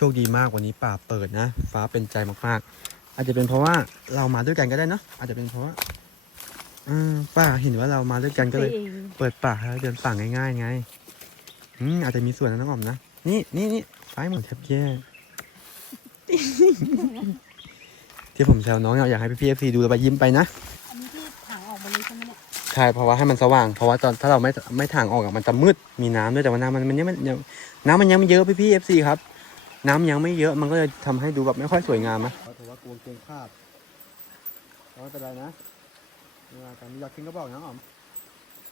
โชคดีมากวันนี้ป่าเปิดนะ ฟ้าเป็นใจมากๆ อาจจะเป็นเพราะว่าเรามาด้วยกันก็ได้เนอะอาจจะเป็นเพราะว่าอืมป้าเห็นว่าเรามาด้วยกันก็เลยไปองเปิดป่าให้เดินป่าง่ายๆไงอืมอาจจะมีส่วนนะน้องอ๋อมนะนี่นี่นี่ซ้ายมือแทบแย่ที่ผมแซวน้องเนี่ยอยากให้พี่พีเอฟซีดูแล้วไปยิ้มไปนะอันนี้ที่ถางออกมาเลยใช่ไหมเนี่ยใช่เพราะว่าให้มันสว่าง เพราะว่าตอนถ้าเราไม่ไม่ถ่างออกอะมันจะมืดมีน้ำด้วยแต่ว่าน้ำมันมันยังไม่ยังน้ำมันยังไม่เยอะพี่พี่เอฟซีครับ น้ำยังไม่เยอะมันก็เลยทำให้ดูแบบไม่ค่อยสวยงามนะถือว่ากลัวเกงคาดไม่เป็นไรนะเวลาการอยากกินก็บอกน้องอ๋อม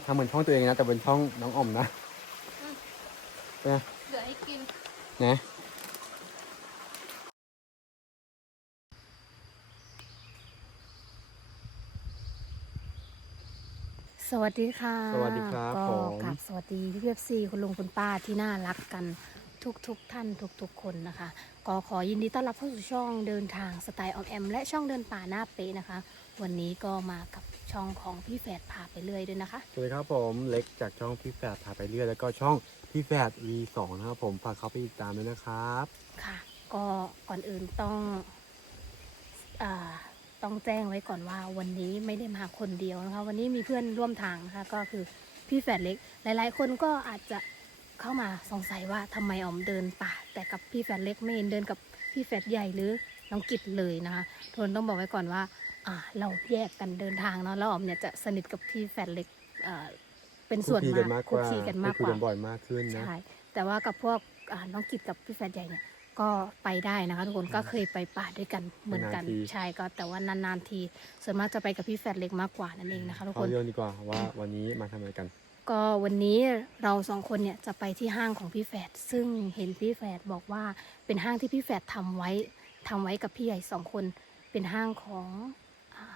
ทำเหมือนช่องตัวเองนะ แต่เป็นช่องน้องอ๋อมนะเดี๋ยวให้กินนะสวัสดีค่ะสวัสดีครับก็ผมกราบสวัสดีพี่เอฟซีคุณลุงคุณป้าที่น่ารักกัน ทุกทุกๆท่านทุกทุกๆคนนะคะ ก็ขอยินดีต้อนรับเข้าสู่ช่องเดินทางสไตล์ออมแอม และช่องเดินป่าหน้าเป๊ะนะคะ วันนี้ก็มากับช่องของพี่แฝดพาไปเรื่อยด้วยนะคะ สวัสดีครับผมเล็กจากช่องพี่แฝดพาไปเรื่อยแล้วก็ช่องพี่แฝด V2 นะครับผมฝากเขาไปติดตามด้วยนะครับค่ะ ก็ก่อนอื่นต้องอ่าต้องแจ้งไว้ก่อนว่าวันนี้ไม่ได้มาคนเดียวนะคะ วันนี้มีเพื่อนร่วมทางนะคะก็คือพี่แฝดเล็ก หลาย ๆ คนก็อาจจะ เข้ามาสงสัยว่าทำไมออมเดินป่า แต่กับพี่แฝดเล็กไม่เห็นเดินกับพี่แฝดใหญ่หรือน้องกิจเลยนะคะทวนต้องบอกไว้ก่อนว่าอ่าเราแยกกันเดินทางเนาะแล้วออมเนี่ยจะสนิทกับพี่แฝดเล็กอ่าเป็นส่วนคุยมากันกมากกว่าคุยกันมากคุยกว่ากันบ่อยมากขึ้นนะใช่แต่ว่ากับพวกอ่าน้องกิจกับพี่แฟดใหญ่เนี่ยก็ไปได้นะคะทุกคนก็เคยไปป่าด้วยกันเหมือนกันนานๆทีใช่ก็แต่ว่านานๆทีส่วนมากจะไปกับพี่แฟดเล็กมากกว่านั่นเองนะคะทุกเอาคนเรื่องดีกว่าว่าวันนี้มาทำอะไรกัน ก็วันนี้เราสองคนเนี่ยจะไปที่ห้างของพี่แฝดซึ่งเห็นพี่แฝดบอกว่าเป็นห้างที่พี่แฝดทำไว้ทำไว้กับพี่ใหญ่สองคน เป็นห้างของอา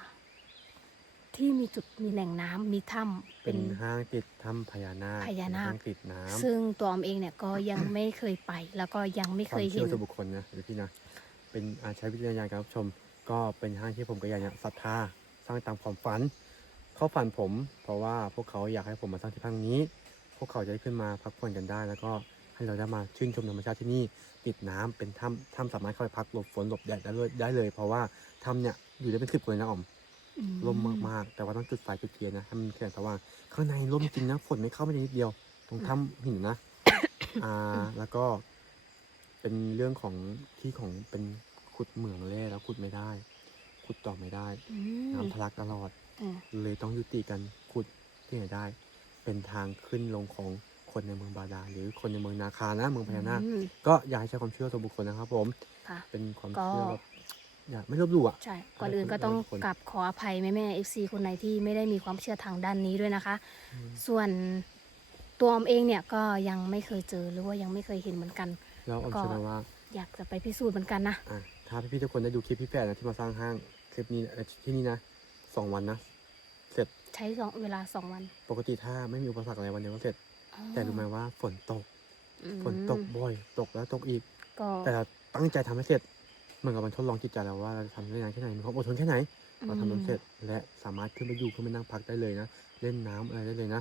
ที่มีจุดมีแหล่งน้ำมีถ้ำ เป็นห้างติดถ้ำพญานาคพญานาค เป็ห้างติดน้ำซึ่งตัวออมเองเนี่ยก็ยังไม่เคยไป แล้วก็ยังไม่คเความยเชื่เห็อนส่วนบุคคลนะหรือพี่นะ เป็นอาใช้วิจารณญาณการรับชม ก็เป็นห้างที่ผมกับยายเนี่ยศรัทธาสร้างตามความฝัน เขาฝันผม เพราะว่าพวกเขาอยากให้ผมมาสร้างที่พังนี้ พวกเขาจะได้ขึ้นมาพักผ่อนกันได้ แล้วก็ให้เราได้มาชื่นชมธรรมชาติที่นี่ติดน้ำเป็นถ้ำถ้ำสามารถเข้าไปพักหลบฝนหลบแดดได้เลยได้เลย เพราะว่าถ้ำเนี่ยอยู่ได้เป็นสิบคนเลยนะอ๋อมร่มมากๆ แต่ว่าต้องจุดไฟจุดเทียนนะให้มันแสงสว่างข้างในร่มจริงนะฝนไม่เข้าไปนิดเดียว ตรงถ้ำหินนะอ่าแล้วก็เป็นเรื่องของที่ของเป็นขุดเหมืองแร่แล้วขุดไม่ได้ ขุดต่อไม่ได้อืมน้ำทะลักตลอดอืมเลยต้องยุติกันขุดที่ไหนได้ เป็นทางขึ้นลงของคนในเมืองบาดาลหรือคนในเมืองนาคานะเมืองพญานาคอืมก็อยากให้ใช้ความเชื่อส่วนบุคคลนะครับ ผมค่ะเป็นความก็เชื่อแบบอยากไม่ลบหลู่อะใช่ก่อนอื่นก็ต้องทุกคนกลับขออภัยแม่แม่เอฟซีคนไหนที่ไม่ได้มีความเชื่อทางด้านนี้ด้วยนะคะอืมส่วนตัวออมเองเนี่ยก็ยังไม่เคยเจอหรือว่ายังไม่เคยเห็นเหมือนกันแล้วออมก็เชื่อว่า อยากจะไปพิสูจน์เหมือนกันนะอะถ้าพี่ๆทุกคนได้ดูคลิปพี่แฝดนะที่มาสร้างห้าง คลิปนี้เอ่อที่นี่นะสองวันนะ เสร็จใช้สองเวลาสองวันปกติถ้าไม่มีอุปสรรคอะไรวันเดียวก็เสร็จอ๋อแต่รู้ไหมว่าฝนตกอืมฝนตกบ่อย ตกแล้วตกอีกก็แต่เราตั้งใจทำให้เสร็จเหมือนกับมันทดลองจิตใจเราว่าเราจะทำได้นานแค่ไหนมีความอดทนแค่ไหนเราทำมันเสร็จและสามารถขึ้นไปอยู่ขึ้นไปนั่งพักได้เลยนะเล่นน้ำอะไรได้เลยนะ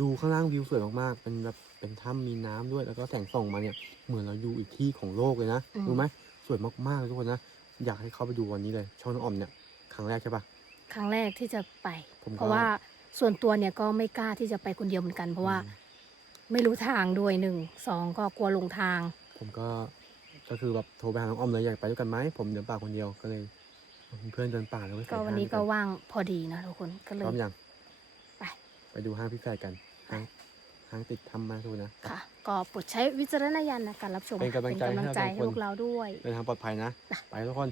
ดูข้างล่างวิวสวยมากๆ เป็นแบบเป็นถ้ำมีน้ำด้วยแล้วก็แสงส่องมาเนี่ยเหมือนเราอยู่อีกที่ของโลกเลยนะรู้ไหมสวยมากๆเลยทุกคนนะ อยากให้เข้าไปดูวันนี้เลย ช่องน้องออมเนี่ยครั้งแรกใช่ปะ ครั้งแรกที่จะไป ผมก็ เพราะว่าส่วนตัวเนี่ยก็ไม่กล้าที่จะไปคนเดียวเหมือนกัน เพราะว่าไม่รู้ทางด้วยหนึ่งสองก็กลัวหลงทาง ผมก็ก็คือแบบโทรไปหาน้องออมเลยอยากไปด้วยกันไหมผมเดินป่าคนเดียวก็เลยเพื่อนเดินป่าเลยก็วันนี้ก็ว่างพอดีนะทุกคนก็เลพยร้อมยังไป ไปดูห้างพี่แฝดกันห้าง ห้างติดทำมาดูนะ ค่ะ ก็โปรดใช้วิจารณญาณในการรับชมเป็นกำลังใจเป็นกำลังใจให้ให้เราสองคนพวกเราด้วยเดินทางปลอดภัยนะ ไปทุกคน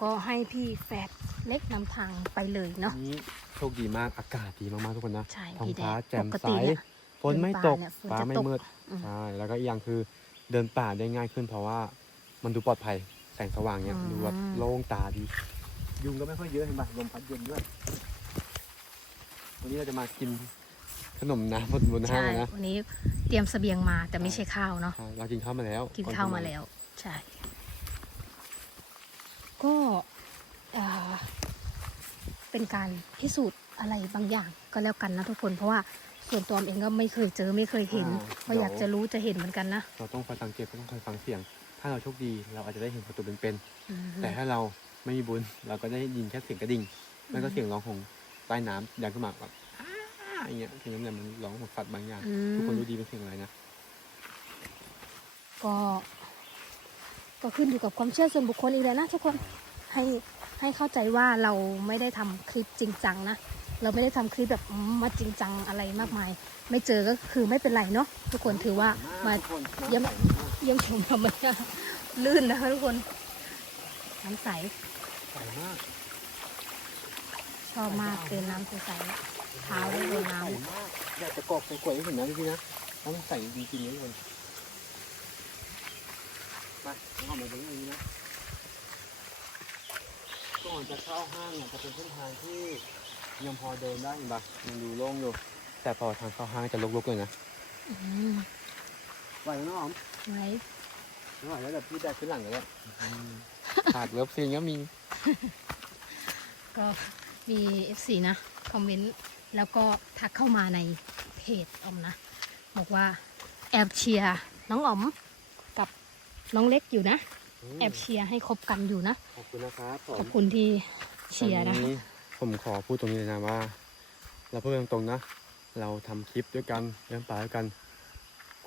ก็ให้พี่แฟดเล็กนำทางไปเลยเนาะนี้โชคดีมากอากาศดีมากๆทุกคนนะใช่ท้องพี่แดฟ้างแจ่ปมกใสติเนี่ยฝนไม่ตกเดินป่าเนี่ยฝนฟ้าจะไม่ตกมืดอืมใช่แล้วก็อีกอย่างคือเดินป่าได้ง่ายขึ้นเพราะว่ามันดูปลอดภัยแสงสว่างเนี่ยดูแบบโล่งตาดี ยุงก็ไม่ค่อยเยอะเห็นปะลมพัดเย็นด้วย วันนี้เราจะมากิน ขนมน้ำบนบนห้างใช่เลยนะวันนี้เตรียมเสบียงมาแต่ไม่ใช่ข้าวเนาะใช่เรากินข้าวมาแล้วกินข้าวมาแล้ว ใช่ ก็เอ่อเป็นการพิสูจน์อะไรบางอย่างก็แล้วกันนะทุกคนเพราะว่าส่วนตัวออมเองก็ไม่เคยเจอไม่เคยเห็นอ่าก็อยากเดี๋จะยวรู้จะเห็นเหมือนกันนะเราต้องคอยสังเกตต้องคอยฟังเสียง ถ้าเราโชคดีเราอาจจะได้เห็นประตูเป็นอืมๆแต่ถ้าเราไม่มีบุญเราก็ได้ยินแค่เสียงกระดิ่งมันก็เสียงร้องของใต้น้ำดังขึ้นมาแบบ อ้าอย่างเงี้ยเสียงนั้นแหละมันร้องของสัตว์บางอย่าง อืทุกคนมรู้ดีเป็นเสียงอะไรนะก็ก็ขึ้นอยู่กับความเชื่อส่วนบุคคลอีกแล้วนะทุกคนให้ให้เข้าใจว่าเราไม่ได้ทำคลิปจริงจังนะเราไม่ได้ทำคลิปแบบมาจริงจังอะไรมากมาย ไม่เจอก็คือไม่เป็นไรเนาะทุกคนถือว่ามา เยี่ยม เยี่ยมชมธรรมชาติลื่นนะคะทุกคนน้ำใส ใสมาก ชอบมากเป็นน้ำใสๆ เท้าได้โดนน้ใสมากอยากจะกรอกไปกล้วยให้เห็นนะพี่ๆนะแล้วมันใสจริงๆนะทุกคนไปเอามาตรงนี้นะก่อนจะเข้าห้างเนี่ยจะเป็นเส้นทางที่ยังพอเดินได้อยู่ปะยังดูโล่งอยู่แต่พอทางเข้าห้างจะรกๆเลยนะำอืมไหวไหมน้องหอมไว้ไม่ไหวแล้วแบบพี่แบกขึ้นหลังเลยอะขาดเลิฟซีนก็มี ก็มี FC นะ คอมเมนต์ แล้วก็ทักเข้ามาในเพจออมนะ บอกว่าแอบเชียร์น้องอ๋อมกับน้องเล็กอยู่นะ แอบเชียร์ให้คบกันอยู่นะ ขอบคุณนะครับผขอมบคุณที่เชียร์นะตอนนี้ผมขอพูดตรงนี้เลยนะว่า เราพูดตรงๆนะ เราทำคลิปด้วยกันเรื่องป่าด้วยกัน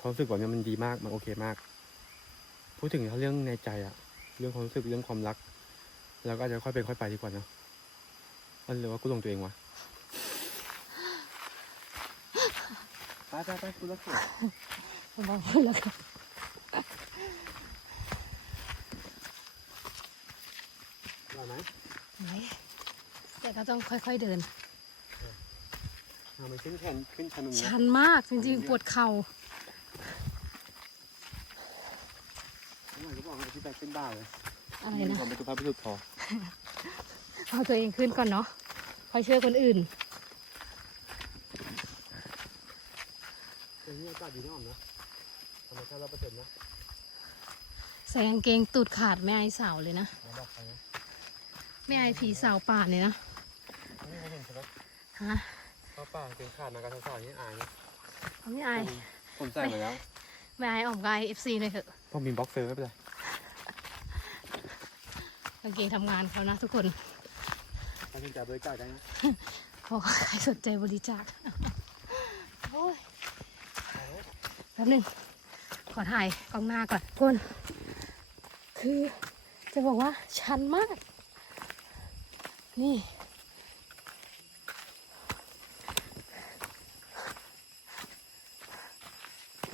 ความรู้สึกแบบนี้มันดีมากมันโอเคมาก พูดถึงเรื่องในใจอะเรื่องความรู้สึกเรื่องความรักเราก็อาจจะค่อยเป็นค่อยไปดีกว่าเนอะมันเลยว่ากูลงตัวเองวะ ไปไปไปคุณรักษาผมบอกพูดแล้วกันไหวไหมไหนแต่ก็ต้องค่อยๆเดินเอามันขึ้นแขนขึ้นชันตรงนี้ชันมากจริงๆปวดเข่าไม่ไหวก็บอกให้พี่แบกขึ้นบ้าเลยอะไรนะผมเป็นสุภาพบุรุษพอเอาตัวเองขึ้นก่อนเนาะค่อยช่วยคนอื่น เดี๋ยว นี้อากาศดีนะอ่อมนะธรรมชาติร้อยเปอร์เซ็นต์นะใส่กางเกงตูดขาดไม่อายสาวเลยนะแล้วบอกใครนะไม่อายผีสาวป่าเลยนะ ไม่เคยเห็นใช่ไหมฮะข้าวเปล่าเป็นขาดมาการสาวๆอย่างนี้อายนะไม่อายผมผมใส่มาแล้ว ไม่อายอ่อมกายเอฟซีเลยเถอะผมมีบ็อกเซอร์ไม่เป็นไรกางเกงทำงานเขานะทุกคนถ้าสนใจบริการได้นะขอใครสนใจบริจาคโอ้ย แป๊บหนึงขอถ่ายกล้องหน้าก่อนทุกคนคือจะบอกว่าชันมาก นี่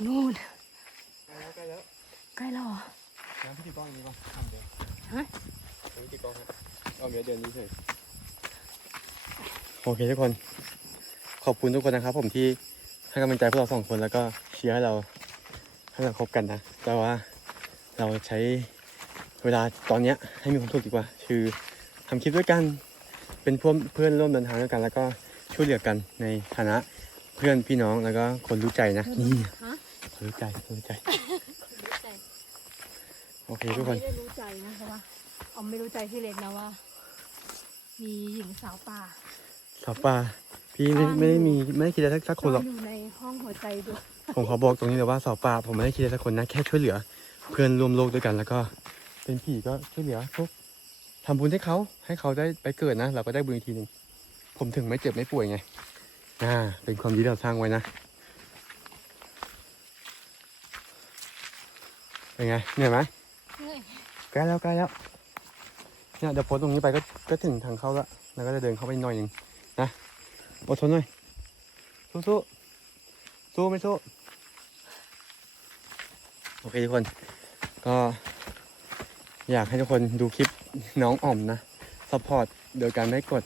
นู่นใกล้แล้วใกล้แล้วเหรอใกล้แล้วน้ำพี่ติดกล้องอันนี้ป่ะทำเดินฮะน้ำติดกล้องฮะเอาเดี๋ยวเดินนี้เฉยโอเคทุกคน ขอบคุณทุกคนนะครับผมที่ให้กำลังใจพวกเราสองคนแล้วก็เชียร์ให้เราให้เราคบกันนะ แต่ว่าเราใช้เวลาตอนเนี้ยให้มีความสุขดีกว่า คือทำคลิปด้วยกันเป็นเพื่อนเพื่อนร่วมเดินทางด้วยกัน แล้วก็ช่วยเหลือกันในฐานะเพื่อนพี่น้องแล้วก็คนรู้ใจนะนี่ฮะคนรู้ใจคนรู้ใจรู้ใจ โอเคทุกคนไม่ได้รู้ใจนะเพราะว่าออมไม่รู้ใจพี่เล็กนะว่า มีหญิงสาวป่าสาวป่า พี่ไม่ไม่ได้มีไม่ได้คิดอะไรสักสักคนหรอก อยู่ในห้องหัวใจด้วย ผมขอบอกตรงนี้เลยว่าสาวป่าผมไม่ได้คิดอะไรสักคนนะแค่ช่วยเหลือ เพื่อนร่วมโลกด้วยกันแล้วก็ เป็นผีก็ช่วยเหลือพวกทำบุญให้เขาให้เขาได้ไปเกิดนะเราก็ได้บุญอีกทีหนึ่งผมถึงไม่เจ็บไม่ป่วยไงอ่าเป็นความดีที่เราสร้างไว้นะเป็นไงเหนื่อยไหมเหนื่อย ใกล้แล้วใกล้แล้วเนี่ยเดี๋ยวพ้นตรงนี้ไปก็ก็ถึงทางเข้าแล้วแล้วก็จะเดินเข้าไปหน่อยหนึ่งนะ อดทนหน่อย สู้สู้สู้ไม่สู้ โอเคทุกคน ก็อยากให้ทุกคนดูคลิปน้องอ่อมนะซัพพอร์ตโดยการไม่กด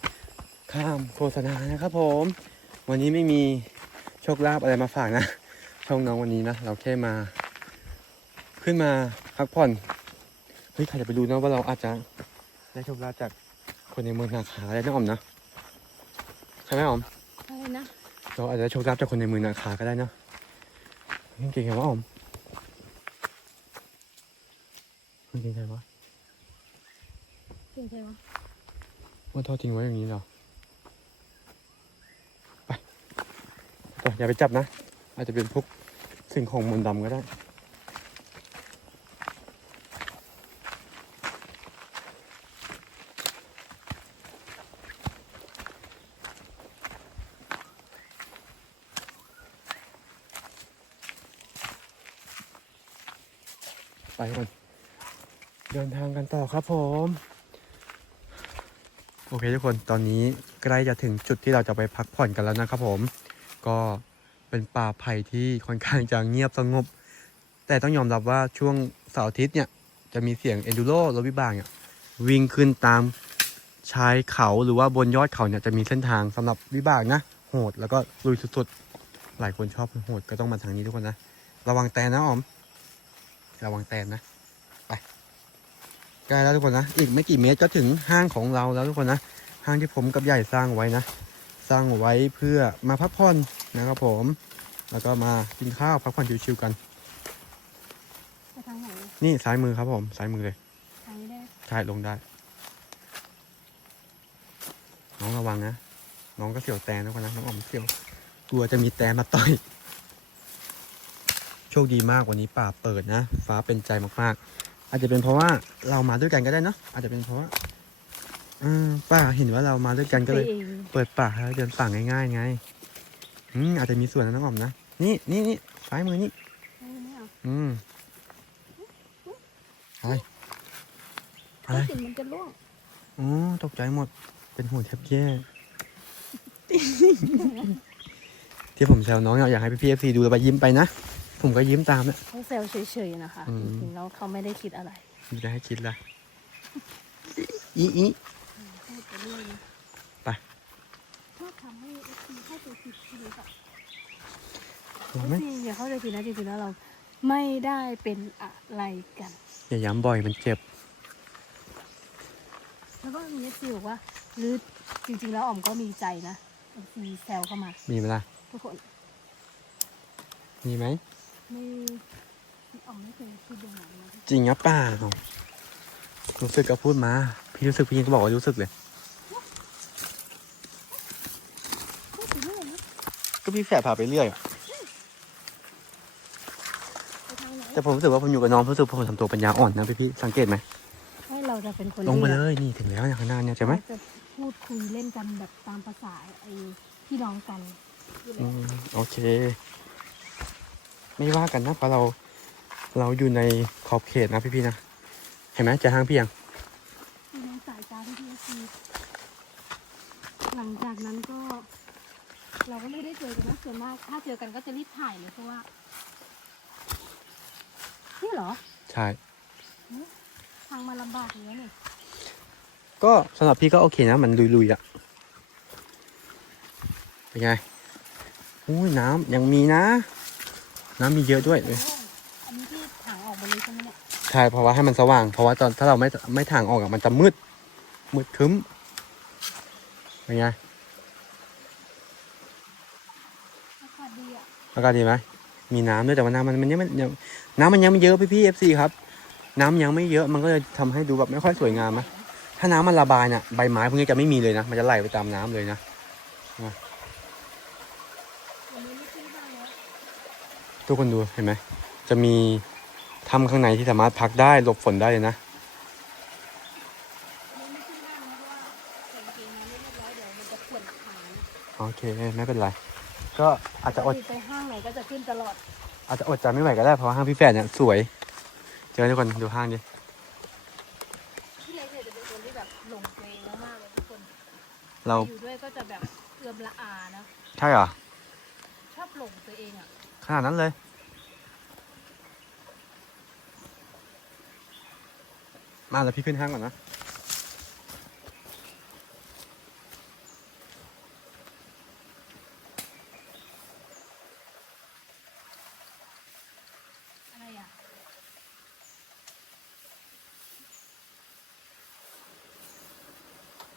ข้ามโฆษณานะครับผม วันนี้ไม่มีโชคลาภอะไรมาฝากนะ ช่องน้องวันนี้นะ เราแค่มา ขึ้นมาพักผ่อน เฮ้ยใครจะไปรู้นะว่าเราอาจจะได้โชคลาภจากคนในเมืองนาคาได้นะองอมนะ ใช่ไหมออมอะไรนะเราอาจจะได้โชคลาภจากคนในเมืองนาคาก็ได้เนาะเฮ้ยเก่งแค่ว่าออมเฮ้ยเก่งแค่ว่าเก่งใจวะว่าทอดทิ้งไว้อย่างนี้เหรอไปต่ออย่าไปจับนะ อาจจะเป็นพวกสิ่งของมนต์ดำก็ได้ ไปก่อนเดินทางกันต่อครับผม โอเคทุกคนตอนนี้ใกล้จะถึงจุดที่เราจะไปพักผ่อนกันแล้วนะครับผม ก็เป็นป่าไผ่ที่ค่อนข้างจะเงียบสงบ แต่ต้องยอมรับว่าช่วงเสาร์อาทิตย์เนี่ยจะมีเสียงเอนดูโรรถวิบากเนี่ยวิ่งขึ้นตามชายเขาหรือว่าบนยอดเขาเนี่ยจะมีเส้นทางสำหรับวิบากนะ โหดแล้วก็ลุยสุดๆ หลายคนชอบโหดก็ต้องมาทางนี้ทุกคนนะ ระวังแตนนะออม ระวังแตนนะ ไปใกล้แล้วทุกคนนะ อีกไม่กี่เมตรก็ถึงห้างของเราแล้วทุกคนนะ ห้างที่ผมกับใหญ่สร้างไว้นะ สร้างไว้เพื่อมาพักผ่อนนะครับผม แล้วก็มากินข้าวพักผ่อนชิวๆกันไปทางไหนนี่ซ้ายมือครับผม ซ้ายมือเลยทางนี้ได้ใช่ลงได้ น้องระวังนะ น้องก็เสี่ยวแตนทุกคนนะ น้องออมเสี่ยว กลัวจะมีแตนมาต่อยโชคดีมากวันนี้ป่าเปิดนะ ฟ้าเป็นใจมากๆ อาจจะเป็นเพราะว่าเรามาด้วยกันก็ได้เนาะอาจจะเป็นเพราะว่าอืมป้าเห็นว่าเรามาด้วยกันก็เลยไปเองเปิดป่าให้เดินป่าง่าย ๆ ไงอืมอาจจะมีส่วนนะน้องออมนะนี่นี่นี่ซ้ายมือนี่เอาไม่เอาอืมอะไรอะไรกลิ่นมันจะร่วงอ๋อตกใจหมดเป็นห่วงแทบแย่ที่ผมแซวน้องเนี่ยอยากให้พี่พีเอฟซีดูแล้วไปยิ้มไปนะ ผมก็ยิ้มตามเนี่ย เขาแซวเฉยๆนะคะอืจม ริงๆแล้วเขาไม่ได้คิดอะไรมีอะไรให้คิดล่ะอีอี พูดไปเรื่อยนะไป ชอบทำให้เอฟซีเข้าใจผิดคือแบบลองเอไหมฟซีอย่าเข้าใจผิดนะจริงๆแล้วเราไม่ได้เป็นอะไรกัน อย่าย้ำบ่อยมันเจ็บ แล้วก็มีเอฟซีบอกว่าหรือจริงๆแล้วอ๋อมก็มีใจนะเอฟซีแซวเข้ามา มีไหมล่ะทุกคน มีไหม ไม่อ๋อมไม่เคยคิดอย่างนั้นนะจริงอะป่ารู้สึกก็พูดมา พี่รู้สึกพี่ก็บอกว่ารู้สึกเลย พูดถึงเรื่องนะก็พี่แฝดพาไปเรื่อยอะไปทางไหนแต่ผมรู้สึกว่าผมอยู่กับน้องรู้สึกผมทำตัวปัญญาอ่อนนะพี่พี่สังเกตไหมให้เราจะเป็นคนลงไปที่เลยนี่ถึงแล้วอย่างข้างหน้าเนี่ยใช่ไหมเราจะพูดคุยเล่นกันแบบตามภาษาไอ้พี่น้องกันอยู่แล้อืวมโอเค ไม่ว่ากันนะเพราะเราเราอยู่ในขอบเขตนะพี่พี่ๆนะ เห็นไหมเจะห้างพี่ยังพี่น้องสายตาที่พี่ซีหลังจากนั้นก็ เราก็ไม่ได้เจอกันนะส่วนมากถ้าเจอกันก็จะรีบถ่ายเลยเพราะว่านี่เหรอใช่ทางมาลำบากอย่างนี้ยนี่ก็สำหรับพี่ก็โอเคนะ มันลุยๆอะเป็นไงอุ้ยน้ำยังมีนะ น้ำมีเยอะด้วยโอ้อันนี้ที่ถังออกมาเลยใช่ไหมเนี่ยใช่เพราะว่าให้มันสว่าง เพราะว่าตอนถ้าเราไม่ไม่ถ่างออกอะมันจะมืด มืดครึ้มเป็นไงอากาศดีอะอากาศดีไหมมีน้ำด้วยแต่ว่าน้ำมันมันยังไม่ยังน้ำมันยังไม่เยอะพี่พี่เอฟซีครับ น้ำยังไม่เยอะมันก็เลยทำให้ดูแบบไม่ค่อยสวยงามนะถ้าน้ำมันระบายเนี่ยใบไม้พวกนี้จะไม่มีเลยนะ มันจะไหลไปตามน้ำเลยนะ วันนี้ไม่ขึ้นบ้างแล้ว ทุกคนดูเห็นไหม จะมีถ้ำข้างในที่สามารถพักได้หลบฝนได้เลยนะวันนี้ไม่ขึ้นบ้างแล้วเพราะว่าใส่กางเกงมาไม่เรียบร้อยเดี๋ยวมันจะปวดขาโอเคไม่เป็นไร ก็อาจจะอดไปห้างไหนก็จะขึ้นตลอด อาจจะอดใจไม่ไหวก็ได้เพราะว่าห้างพี่แฝดเนี่ยสวย เจอทุกคนดูห้างดิพี่เล็กเนี่ยจะเป็นคนที่แบบหลงตัวเองมากๆเลยทุกคน เราอยู่ด้วยก็จะแบบเอือมละอานะ ใช่เหรอ ชอบหลงตัวเองอะ ขนาดนั้นเลย มาแล้วพี่ขึ้นห้างก่อนนะ อะไรอะ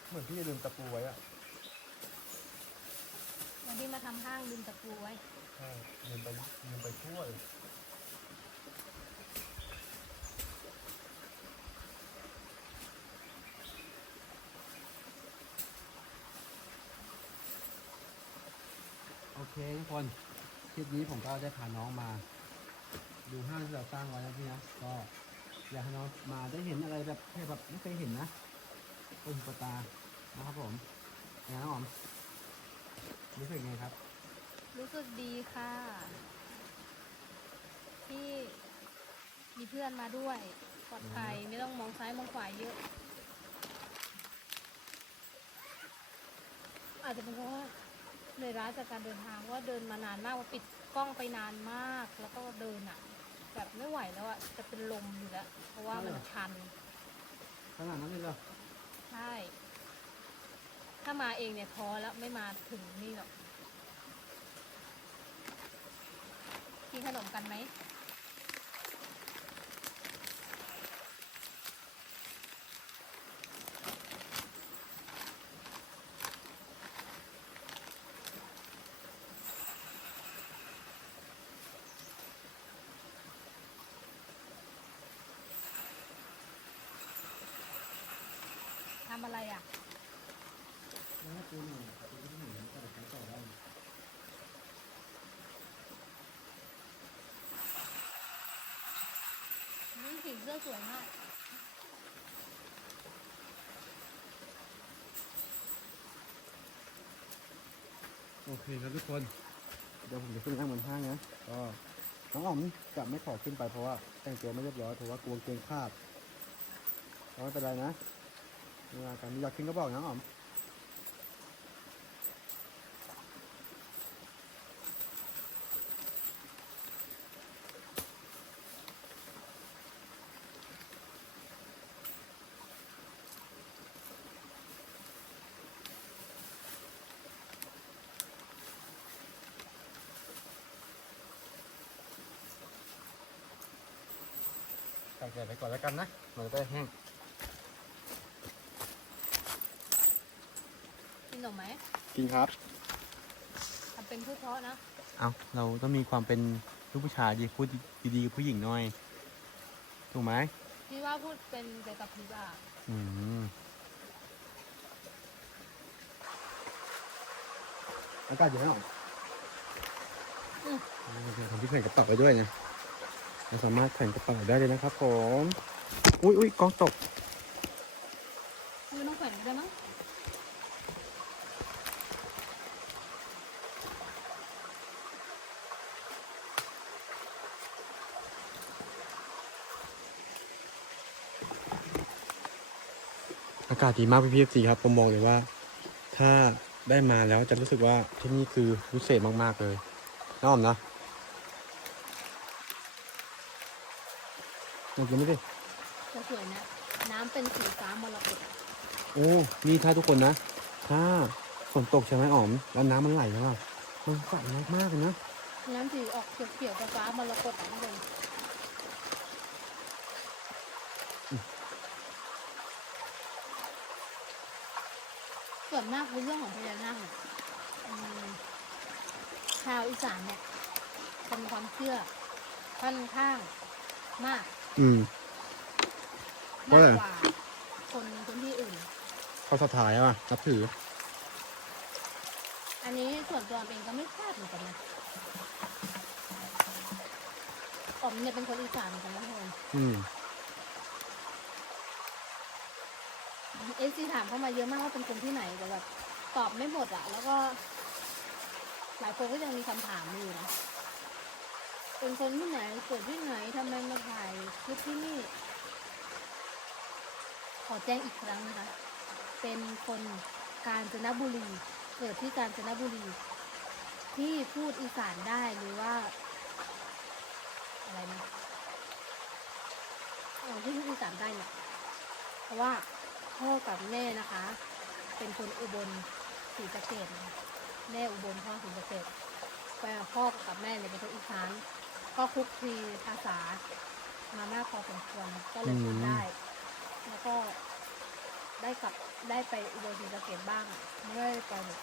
เหมือนพี่ลืมตะปูไว้อะ วันที่มาทำห้างลืมตะปูไว้ ใช่ลืมไปลืมไปทั่วเลยโอ เคทุกคนลิปนี้ผมก็ได้พาน้องมา ดูห้างที่เราสร้างไว้นะพี่นะก็อยากให้น้องมาได้เห็นอะไรแบบที่แบบไม่เคยเห็นนะต้นปตานะครับผมยังไงน้องหอมรู้สึกไงครับ รู้สึกดีค่ะ ที่มีเพื่อนมาด้วยปลอดภัยไม่ต้องมองซ้ายมองขวาเยอะ อาจจะเป็นเพราะว่า เหนื่อยล้าจากการเดินทางเพราะว่าเดินมานานมากว่าปิดกล้องไปนานมาก แล้วก็เดินอะ แบบไม่ไหวแล้วอะจะเป็นลมอยู่แล้ว เพราะว่ามันชันขนาดนั้นเลยเหรอใช่ถ้ามาเองเนี่ยท้อแล้วไม่มาถึงนี่หรอกกินขนมกันไหมำอะไรอะแล้วถ้าตัวหนึ่งตัวที่หนึ่งก็จะใช้ต่อได้นี่สีเสื้อสวยมากโอเคครับทุกคน เดี๋ยวผมจะขึ้นนั่งบนห้างนะก็น้องอ๋อมจะไม่ขอขึ้นไปเพราะว่าแต่งตัวไม่เรียบร้อยเพราะว่ากลัวเกรงคาดก็ไม่เป็นไรนะ เวลาการอยากขึ้นก็บอกน้องอ๋อมใส่ใจไปก่อนแล้วกันนะ มันจะได้แห้ง นหนมไหมกินครับ ทำเป็นผู้เพราะนะเอาเราต้องมีความเป็นลูกผู้ชายดีพูดดีๆกับผู้หญิงหน่อย ถูกไหมพี่ว่าพูดเป็นเกี่ยวกับพิบอะอืมอากาศอยู่ไหมอะทำที่แขวนกระเป๋าไปด้วยนะเราสามารถแขวนกระเป๋าได้เลยนะครับผม อุ้ยอุ้ยกล้องตก ไม่ต้องแขวนก็ได้มั้ง อากาศดีมากพี่พีซีครับผมมองเลยว่า ถ้าได้มาแล้วจะรู้สึกว่าที่นี่คือพิเศษมากๆเลยน้องออมนะลองกินไม่ดิจะสวยนะน้ำเป็นสีฟ้ามรกตโอ้นี่ถ้าทุกคนนะ ถ้าฝนตกใช่ไหมอ๋อม แล้วน้ำมันไหลแล้วอะมันใสมากๆเลยนะน้ำสีออกเขียวๆฟ้ามรกตอะทุกคน ส่วนมากคือเรื่องของพญานาคเนี่ยอืมชาวอีสานเนี่ยจะมีความเชื่อค่อนข้างมากอืมเพราะมาอะไรกกว่าคนพื้นที่อื่นเขาสถายอะนับถือ อันนี้ส่วนตัวเองก็ไม่ทราบเหมือนกันนะอ๋อมเนี่ยเป็นคนอีสานเหมือนกันนะทุกคนอืม เอซีถามเข้ามาเยอะมากว่าเป็นคนที่ไหนแต่แบบตอบไม่หมดอะแล้วก็ หลายคนก็ยังมีคำถามอยู่นะเป็นคนที่ไหนเกิดที่ไหนทำไมมาถ่ายคลิปที่นี่ ขอแจ้งอีกครั้งนะคะ เป็นคนกาญจนบุรี เกิดที่กาญจนบุรี ที่พูดอีสานได้หรือว่า อะไรนะเออที่พูดอีสานได้เนี่ยเพราะว่า พ่อกับแม่นะคะ เป็นคนอุบลศรีสะเกดนะคะแม่อุบลพ่อศรีสะเกดแปลว่าพ่อกับแม่เนี่ยเป็นคนอีสานก็คลุกคลีภาษามามากพอสมควรก็เลยพูดได้ แล้วก็ได้กลับได้ไปอุบลศรีสะเกดบ้างไม่ได้ไปแบบ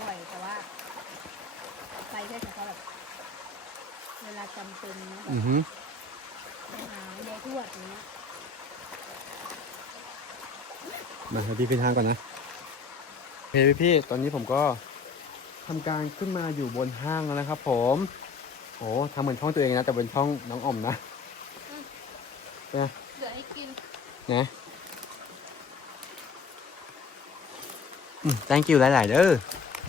บ่อยแต่ว่า ไปแค่เฉพาะแบบเวลาจำเป็นนะแบอืบอฮึไปหายายทวดอย่างเงี้ย มาเดี๋ยวพี่ขึ้นทางก่อนนะโอเคพี่พี่ๆตอนนี้ผมก็ำการขึ้นมาอยู่บนห้างแล้วนะครับ ผมโอ้ทำเหมือนช่องตัวเองนะ แต่เป็นช่องน้องอ่อมนะเหลือให้กินนะอืม thank you หลาย ๆ เด้อ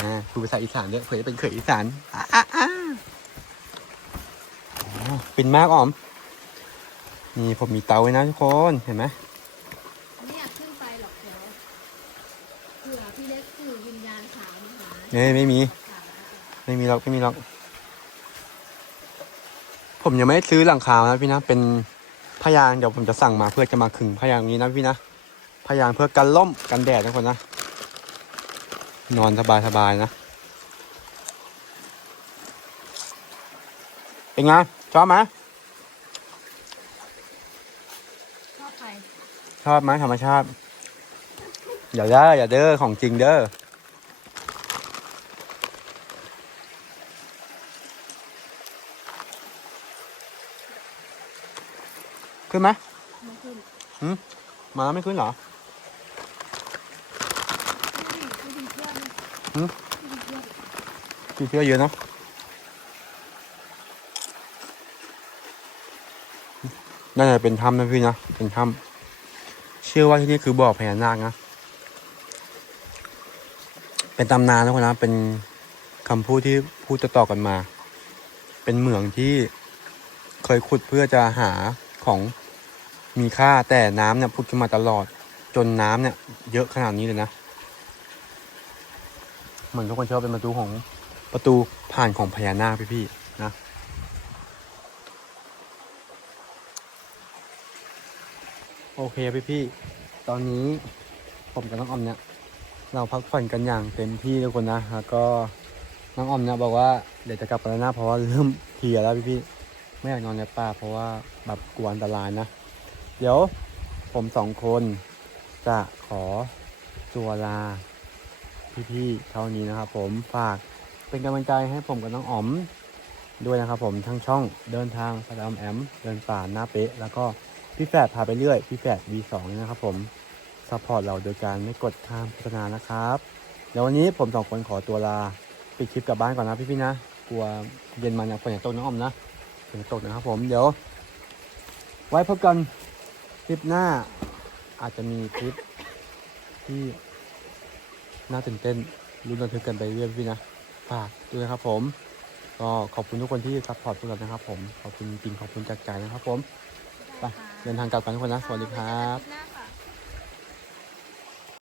อ่าพูดภาษาอีสานด้วยเผื่อจะเป็นเขยอีสานอะอะอะอ๋อปินมากอ่อม นี่ผมมีเตาไว้นะทุกคน เห็นไหมไม่อยากขึ้นไปหรอกเดี๋ยวเผื่อพี่เล็กสื่อวิญญาณขาวมาหา เอ้ยไม่มีขาวไม่มีหรอกไม่มีหรอก ผมยังไม่ได้ซื้อหลังคานะพี่นะ เป็นพยางเดี๋ยวผมจะสั่งมาเพื่อจะมาขึงพยางนี้นะพี่นะพยางเพื่อกันล่มกันแดดนะคนนะ นอนสบายสบายๆนะเป็นไงชอบไหมชอบใครชอบไหมธรรมชาติ อย่าเด้ออย่าเด้อของจริงเด้อ ขึ้นไหมไม่ขึ้นมาแล้วไม่ขึ้นเหรอไม่ดีเพื่อนหืมไม่เพื่อนพี่เชื่อเยอะเนาะน่าจะเป็นถ้ำนะพี่นะเป็นถ้ำเชื่อว่าที่นี่คือบ่อพญานาคนะเป็นตำนานนะคนนะเป็นคำพูดที่พูดต่อๆกันมา เป็นเหมืองที่เคยขุดเพื่อจะหาของ มีค่าแต่น้ำเนี่ยพุดขึ้นมาตลอด จนน้ำเนี่ย เยอะขนาดนี้เลยนะเหมือนทุกคนเชื่อว่าเป็นประตูของประตูผ่านของพญานาคพี่ๆนะโอเคพี่ๆตอนนี้ผมกับน้องอมเนี่ย เราพักผ่อนกันอย่างเต็มที่ทุกคนนะแล้วก็น้องออมเนี่ยบอกว่าเดี๋ยวจะกลับไปแล้วนะเพราะว่าเริ่มเพลียแล้วพี่ๆไม่อยากนอนในป่าเพราะว่าแบบกลัวอันตรายนะ เดี๋ยวผมสองคนจะขอตัวลาพี่ๆเท่านี้นะครับผมฝากเป็นกำลังใจให้ผมกับน้องอ๋อมด้วยนะครับผมทั้งช่องเดินทางพาดามแอม เดินป่าหน้าเป๊ะ แล้วก็พี่แฝดพาไปเรื่อย พี่แฝด V2 นี่นะครับผมซัพพอร์ตเราโดยการไม่กดข้ามโฆษณานะครับเดี๋ยววันนี้ผมสองคนขอตัวลาปิดคลิปกลับบ้านก่อนนะพี่ๆนะกลัวเย็นมาเนี่ยฝนจะตกน้องอ๋อมนะฝนจะตกนะครับผมเดี๋ยว ไว้พบกัน คลิปหน้าอาจจะมีคลิปที่น่าตื่นเต้นรุ้นระทึกกันไปเรื่อยพี่นะฝากด้วยนะครับผมก็ขอบคุณทุกคนที่ซัพพอร์ตพวกเรานะครับผมขอบคุณจริงขอบคุณจากใจนะครับผมไปเดินทางกลับกันทุกคนนะสวัสดีครับนะ